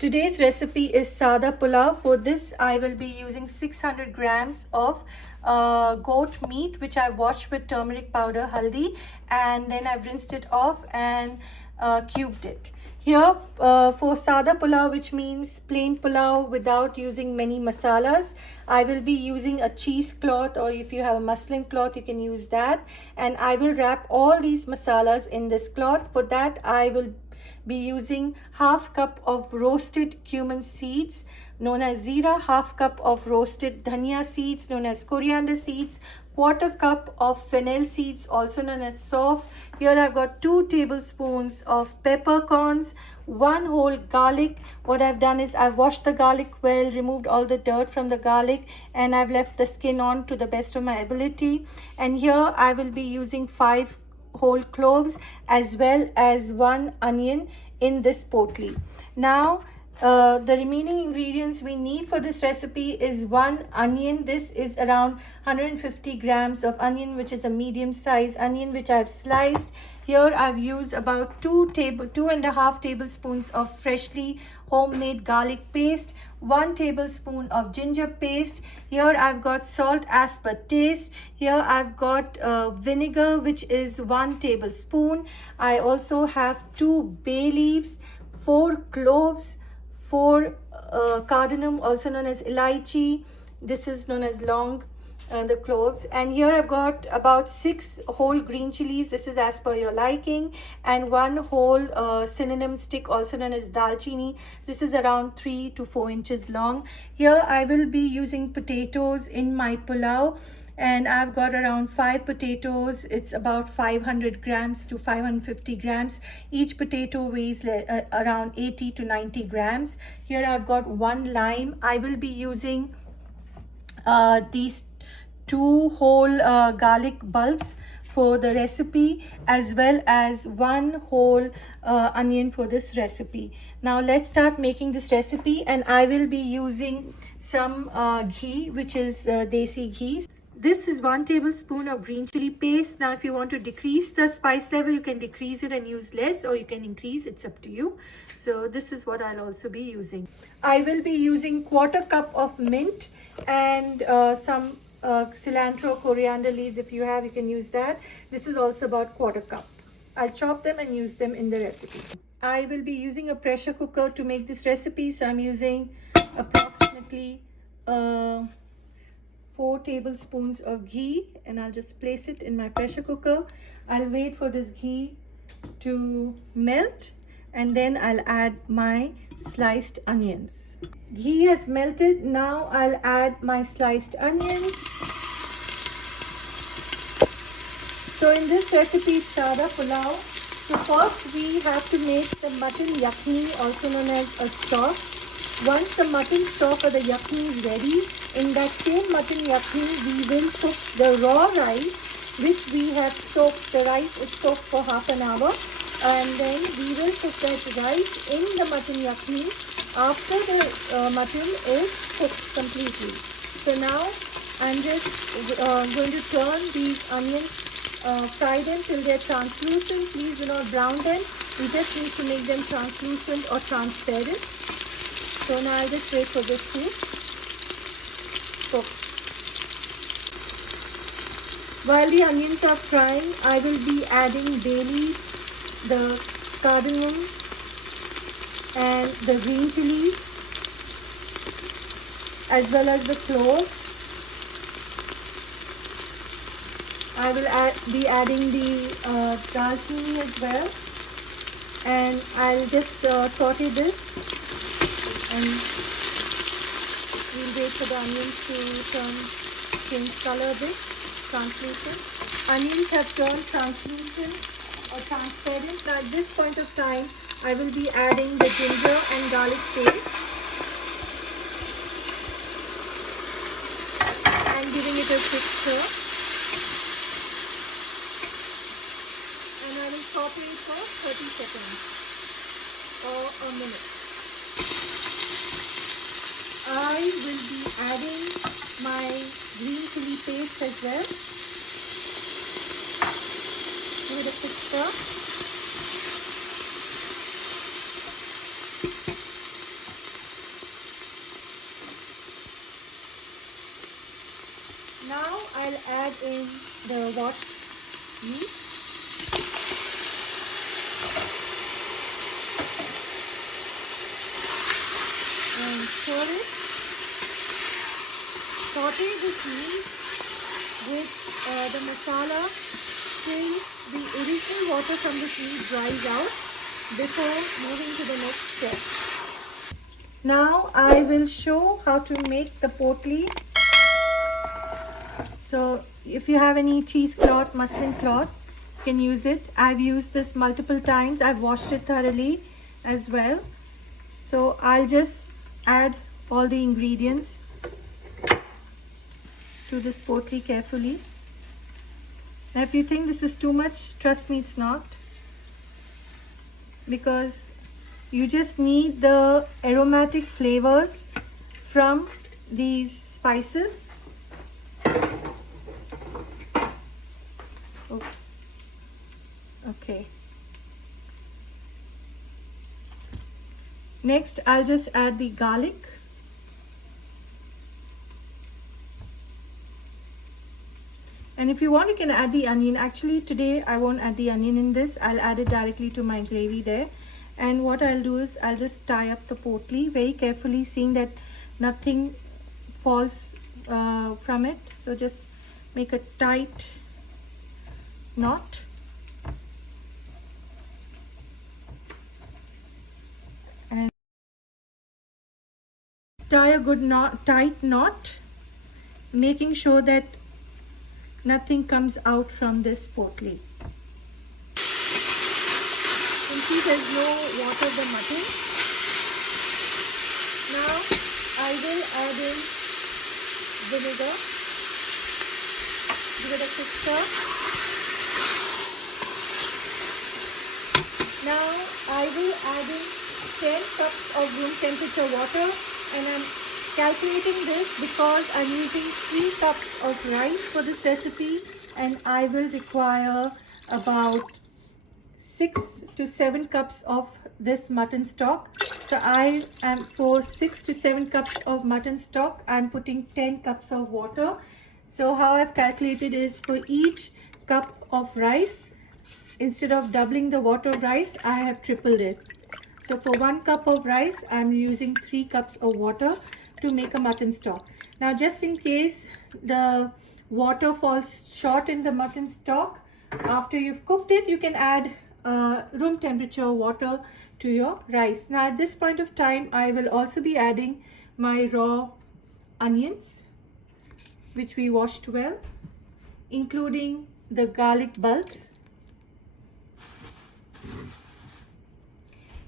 Today's recipe is Saada Pulao. For this, I will be using 600 grams of goat meat, which I washed with turmeric powder, haldi, and then I've rinsed it off and cubed it. Here for Saada Pulao, which means plain pulao without using many masalas, I will be using a cheesecloth, or if you have a muslin cloth, you can use that. And I will wrap all these masalas in this cloth. For that, I will be using half cup of roasted cumin seeds known as zira, half cup of roasted dhania seeds known as coriander seeds, quarter cup of fennel seeds also known as sauf. Here I've got 2 tablespoons of peppercorns, 1 whole garlic. What I've done is I've washed the garlic well, removed all the dirt from the garlic, and I've left the skin on to the best of my ability. And here I will be using 5 whole cloves as well as 1 onion in this potli. Now the remaining ingredients we need for this recipe is 1 onion. This is around 150 grams of onion, which is a medium size onion, which I've sliced. Here I've used about 2.5 tablespoons of freshly homemade garlic paste, 1 tablespoon of ginger paste. Here I've got salt as per taste. Here I've got vinegar, which is 1 tablespoon. I also have 2 bay leaves, 4 cloves, 4 cardamom, also known as elaichi. This is known as long, the cloves. And here I've got about 6 whole green chilies. This is as per your liking, and 1 whole cinnamon stick, also known as dalchini. This is around 3 to 4 inches long. Here I will be using potatoes in my pulao, and I've got around 5 potatoes. It's about 500 grams to 550 grams. Each potato weighs around 80 to 90 grams. Here I've got 1 lime. I will be using these 2 whole garlic bulbs for the recipe, as well as 1 whole onion for this recipe. Now let's start making this recipe, and I will be using some ghee, which is desi ghee. This is 1 tablespoon of green chili paste. Now if you want to decrease the spice level, you can decrease it and use less, or you can increase. It's up to you. So this is what I'll also be using. I will be using quarter cup of mint and some cilantro, coriander leaves. If you have, you can use that. This is also about quarter cup. I'll chop them and use them in the recipe. I will be using a pressure cooker to make this recipe, so I'm using approximately 4 tablespoons of ghee, and I'll just place it in my pressure cooker. I'll wait for this ghee to melt, and then I'll add my sliced onions. Ghee has melted. Now I'll add my sliced onions. So in this recipe, Saada Pulao, so first we have to make the mutton yakhni, also known as a stock. Once the mutton stock or the yakhni is ready, in that same mutton yakhni, we will cook the raw rice, which we have soaked. The rice is soaked for half an hour, and then we will cook that rice in the mutton yakhni after the mutton is cooked completely. So now I'm just going to turn these onions, fry them till they're translucent. Please do not brown them. We just need to make them translucent or transparent. So now I'll just wait for this to cook. While the onions are frying, I will be adding bay leaf, the cardamom, and the green chilies, as well as the cloves. I will be adding the dalchini as well, and I'll just saute this, and we'll wait for the onions to change color a bit, translucent. Onions have turned translucent or transparent. Now at this point of time, I will be adding the ginger and garlic paste and giving it a quick stir. And I will saute it for 30 seconds or a minute. I will be adding my green chili paste as well. Give it a quick stir. Now I'll add in the washed meat. And stir it. Saute this meat with the masala till the original water from this meat dries out before moving to the next step. Now I will show how to make the potli. So if you have any cheesecloth, muslin cloth, you can use it. I've used this multiple times. I've washed it thoroughly as well. So I'll just add all the ingredients to this potli carefully. Now if you think this is too much, trust me, it's not. Because you just need the aromatic flavors from these spices. Oops. Okay. Next, I'll just add the garlic. And if you want, you can add the onion. Actually, today I won't add the onion in this. I'll add it directly to my gravy there. And what I'll do is I'll just tie up the potli very carefully, seeing that nothing falls from it. So just make a tight knot. And tie a good tight knot, making sure that nothing comes out from this potli. You can see there's no water in the mutton. Now I will add in vinegar. Give it a quick stir. Now I will add in 10 cups of room temperature water, and I'm calculating this because I'm using 3 cups of rice for this recipe, and I will require about 6 to 7 cups of this mutton stock. So I am, for 6 to 7 cups of mutton stock, I'm putting 10 cups of water. So how I've calculated is, for each cup of rice, instead of doubling the water of rice, I have tripled it. So for 1 cup of rice, I'm using 3 cups of water to make a mutton stock. Now just in case the water falls short in the mutton stock, after you've cooked it, you can add room temperature water to your rice. Now at this point of time, I will also be adding my raw onions, which we washed well, including the garlic bulbs,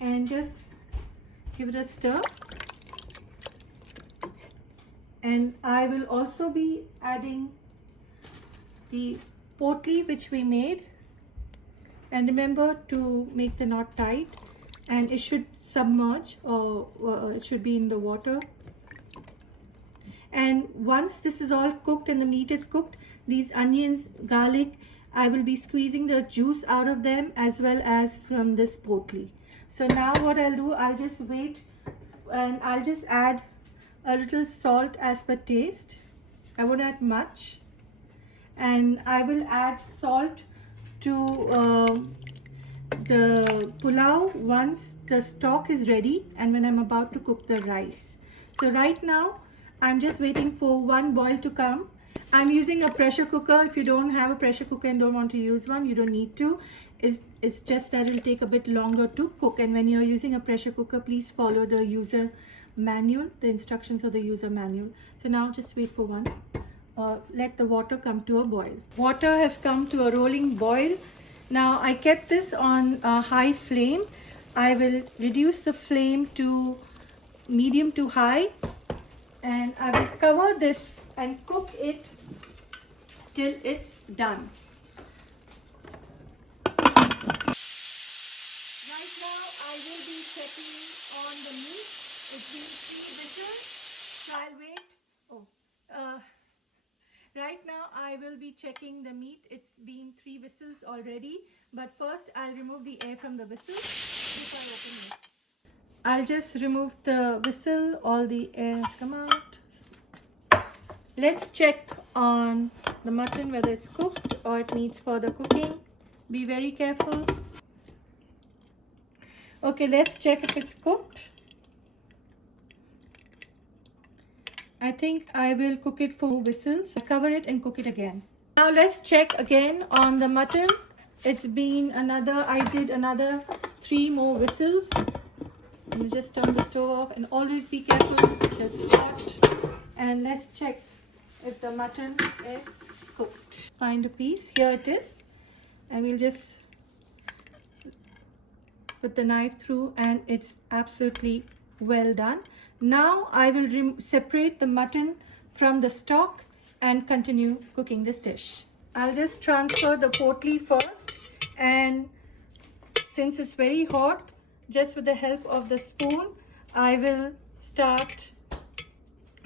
and just give it a stir. And I will also be adding the potli which we made, and remember to make the knot tight, and it should submerge, or it should be in the water. And once this is all cooked and the meat is cooked, these onions, garlic, I will be squeezing the juice out of them as well as from this potli. So now what I'll do, I'll just wait, and I'll just add a little salt as per taste. I won't add much, and I will add salt to the pulao once the stock is ready and when I'm about to cook the rice. So right now I'm just waiting for one boil to come. I'm using a pressure cooker. If you don't have a pressure cooker and don't want to use one, you don't need to. It's just that it'll take a bit longer to cook, and when you're using a pressure cooker, please follow the user manual, the instructions of the user manual. So now just wait for one. Let the water come to a boil. Water has come to a rolling boil. Now I kept this on a high flame. I will reduce the flame to medium to high, and I will cover this and cook it till it's done. Right now I will be checking on the meat. It's been 3 whistles, so I'll wait. Right now I will be checking the meat. It's been 3 whistles already, but first I'll remove the air from the whistle before I open it. I'll just remove the whistle, all the air has come out. Let's check on the mutton, whether it's cooked or it needs further cooking. Be very careful. Okay, let's check if it's cooked. I think I will cook it for whistles. Cover it and cook it again. Now let's check again on the mutton. It's been I did another 3 more whistles. Let me just turn the stove off and always be careful. It's hot. And let's check if the mutton is cooked. Find a piece. Here it is. And we'll just put the knife through, and it's absolutely well done. Now I will separate the mutton from the stock and continue cooking this dish. I'll just transfer the potli first, and since it's very hot, just with the help of the spoon, I will start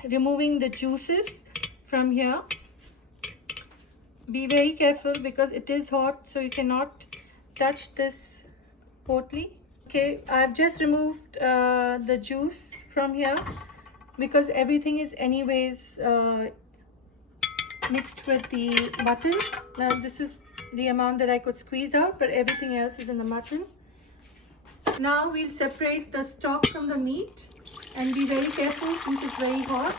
removing the juices from here. Be very careful because it is hot, so you cannot touch this potli. Okay, I've just removed the juice from here because everything is anyways mixed with the mutton. Now this is the amount that I could squeeze out, but everything else is in the mutton. Now we'll separate the stock from the meat, and be very careful since it's very hot.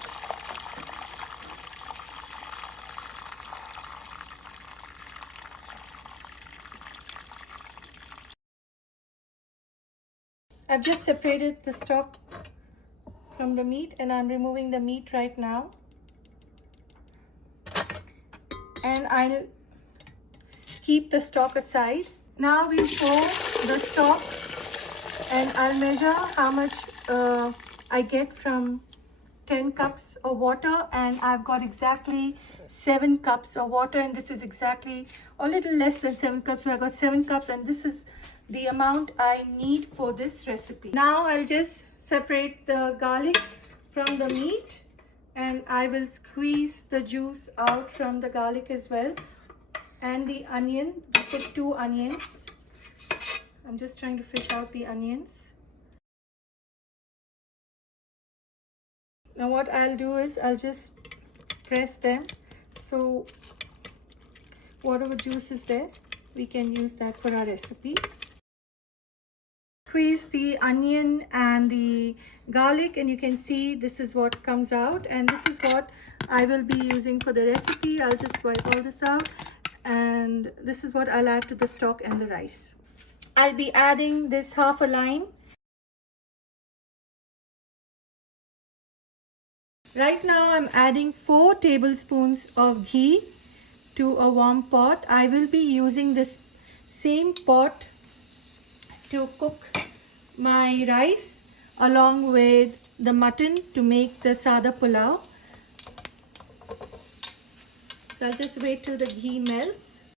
I've just separated the stock from the meat, and I'm removing the meat right now. And I'll keep the stock aside. Now we'll pour the stock, and I'll measure how much I get from 10 cups of water, and I've got exactly 7 cups of water, and this is exactly a little less than 7 cups. So I got 7 cups, and this is the amount I need for this recipe. Now I'll just separate the garlic from the meat, and I will squeeze the juice out from the garlic as well. And the onion, we put 2 onions. I'm just trying to fish out the onions. Now what I'll do is I'll just press them, so whatever juice is there, we can use that for our recipe. Squeeze the onion and the garlic, and you can see this is what comes out, and this is what I will be using for the recipe. I'll just wipe all this out, and this is what I'll add to the stock and the rice. I'll be adding this half a lime. Right now I'm adding 4 tablespoons of ghee to a warm pot. I will be using this same pot to cook my rice along with the mutton to make the Saada Pulao. So I'll just wait till the ghee melts.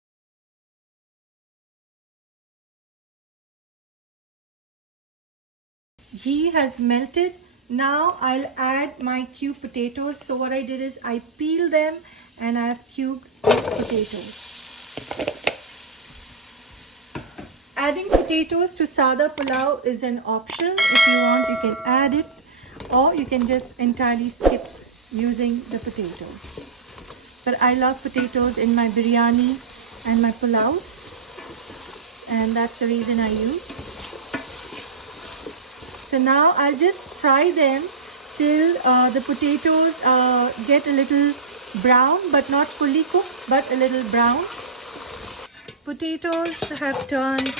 Ghee has melted. Now I'll add my cubed potatoes. So what I did is I peeled them and I have cubed potatoes. Adding potatoes to Saada Pulao is an option. If you want, you can add it, or you can just entirely skip using the potatoes. But I love potatoes in my biryani and my pulaus, and that's the reason I use. So now I'll just fry them till the potatoes get a little brown, but not fully cooked, but a little brown. Potatoes have turned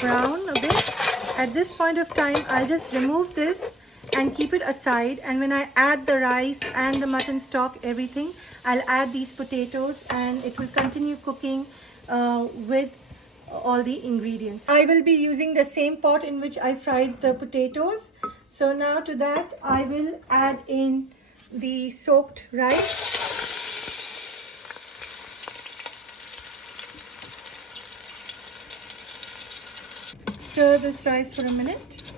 brown a bit. At this point of time, I'll just remove this and keep it aside, and when I add the rice and the mutton stock, everything, I'll add these potatoes, and it will continue cooking with all the ingredients. I will be using the same pot in which I fried the potatoes. So now to that I will add in the soaked rice. Stir this rice for a minute.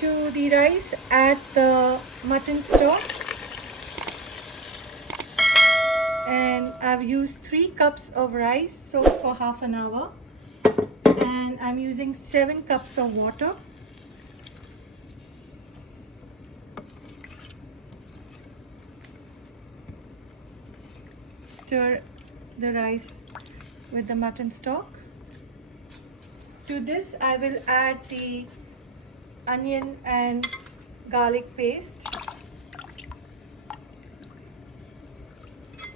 To the rice, add the mutton stock. And I've used 3 cups of rice soaked for half an hour, and I'm using 7 cups of water. stir the rice with the mutton stock. To this I will add the onion and garlic paste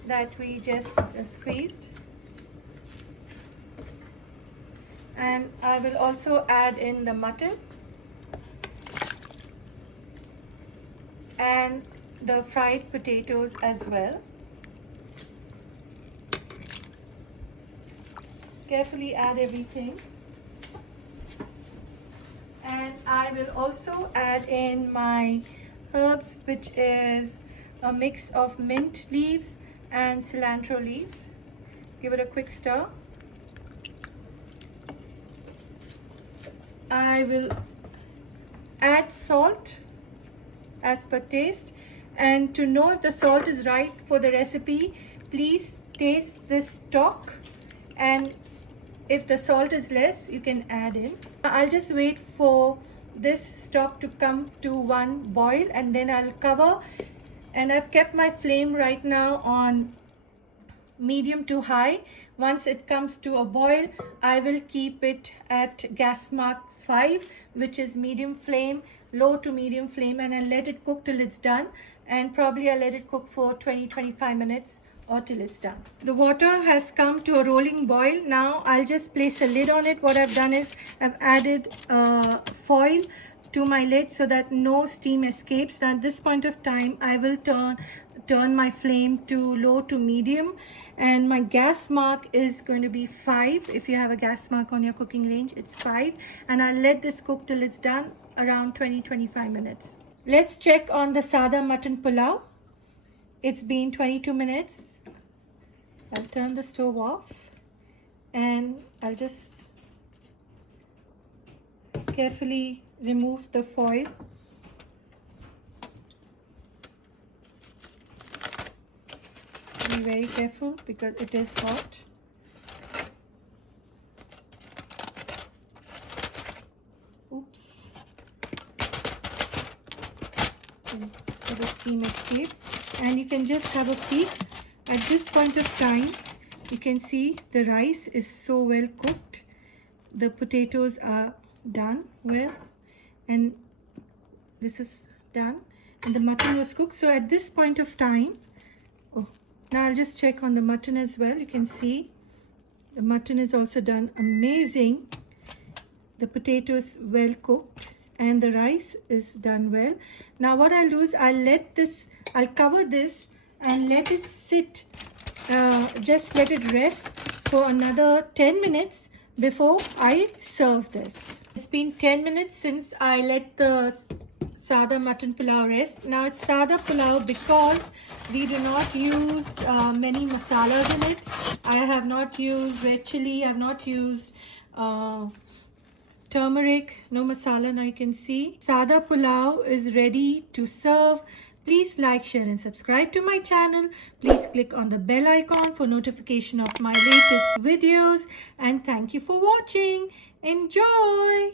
that we just squeezed, and I will also add in the mutton and the fried potatoes as well. Carefully add everything, and I will also add in my herbs, which is a mix of mint leaves and cilantro leaves. Give it a quick stir. I will add salt as per taste, and to know if the salt is right for the recipe, please taste this stock, and if the salt is less, you can add in. I'll just wait for this stock to come to one boil, and then I'll cover, and I've kept my flame right now on medium to high. Once it comes to a boil, I will keep it at gas mark 5, which is medium flame, low to medium flame, and I'll let it cook till it's done, and probably I'll let it cook for 20-25 minutes or till it's done. The water has come to a rolling boil. Now I'll just place a lid on it. What I've done is I've added foil to my lid so that no steam escapes. Now at this point of time, I will turn my flame to low to medium, and my gas mark is going to be 5. If you have a gas mark on your cooking range, it's 5, and I'll let this cook till it's done, around 20-25 minutes. Let's check on the Saada mutton pulao. It's been 22 minutes. I'll turn the stove off, and I'll just carefully remove the foil. Be very careful because it is hot. Oops. So the steam escape, and you can just have a peek. At this point of time, you can see the rice is so well cooked. The potatoes are done well, and this is done, and the mutton was cooked. So at this point of time, now I'll just check on the mutton as well. You can see the mutton is also done amazing. The potatoes well cooked, and the rice is done well. Now what I'll do is I'll cover this and let it sit, just let it rest for another 10 minutes before I serve this. It's been 10 minutes since I let the Saada mutton pulao rest. Now it's Saada pulao because we do not use many masalas in it. I have not used red chilli, I have not used turmeric, no masala. Now you can see Saada pulao is ready to serve. Please like, share and subscribe to my channel. Please click on the bell icon for notification of my latest videos. And thank you for watching. Enjoy!